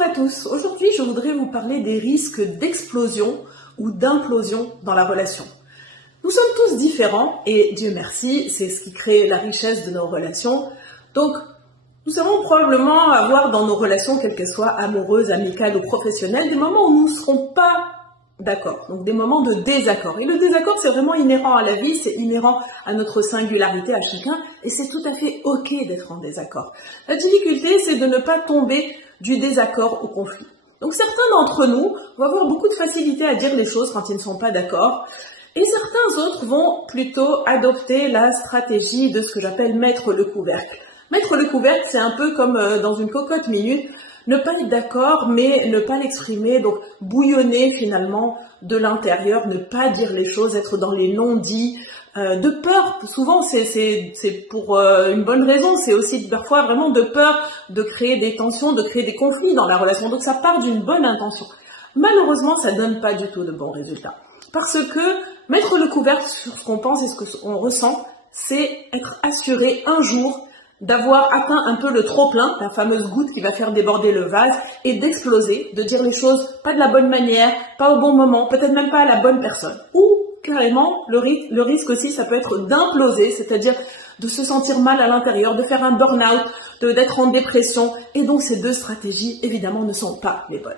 Bonjour à tous, aujourd'hui je voudrais vous parler des risques d'explosion ou d'implosion dans la relation. Nous sommes tous différents et Dieu merci, c'est ce qui crée la richesse de nos relations. Donc nous allons probablement avoir dans nos relations, quelles qu'elles soient amoureuses, amicales ou professionnelles, des moments où nous ne serons pas d'accord, donc des moments de désaccord. Et le désaccord, c'est vraiment inhérent à la vie, c'est inhérent à notre singularité, à chacun, et c'est tout à fait ok d'être en désaccord. La difficulté, c'est de ne pas tomber du désaccord au conflit. Donc certains d'entre nous vont avoir beaucoup de facilité à dire les choses quand ils ne sont pas d'accord, et certains autres vont plutôt adopter la stratégie de ce que j'appelle mettre le couvercle. Mettre le couvercle, c'est un peu comme dans une cocotte minute, ne pas être d'accord, mais ne pas l'exprimer, donc bouillonner finalement de l'intérieur, ne pas dire les choses, être dans les non-dits, de peur. Souvent, c'est pour une bonne raison, c'est aussi parfois vraiment de peur de créer des tensions, de créer des conflits dans la relation. Donc ça part d'une bonne intention. Malheureusement, ça donne pas du tout de bons résultats. Parce que mettre le couvercle sur ce qu'on pense et ce qu'on ressent, c'est être assuré un jour d'avoir atteint un peu le trop-plein, la fameuse goutte qui va faire déborder le vase, et d'exploser, de dire les choses pas de la bonne manière, pas au bon moment, peut-être même pas à la bonne personne. Ou carrément, le risque aussi, ça peut être d'imploser, c'est-à-dire de se sentir mal à l'intérieur, de faire un burn-out, d'être en dépression. Et donc ces deux stratégies, évidemment, ne sont pas les bonnes.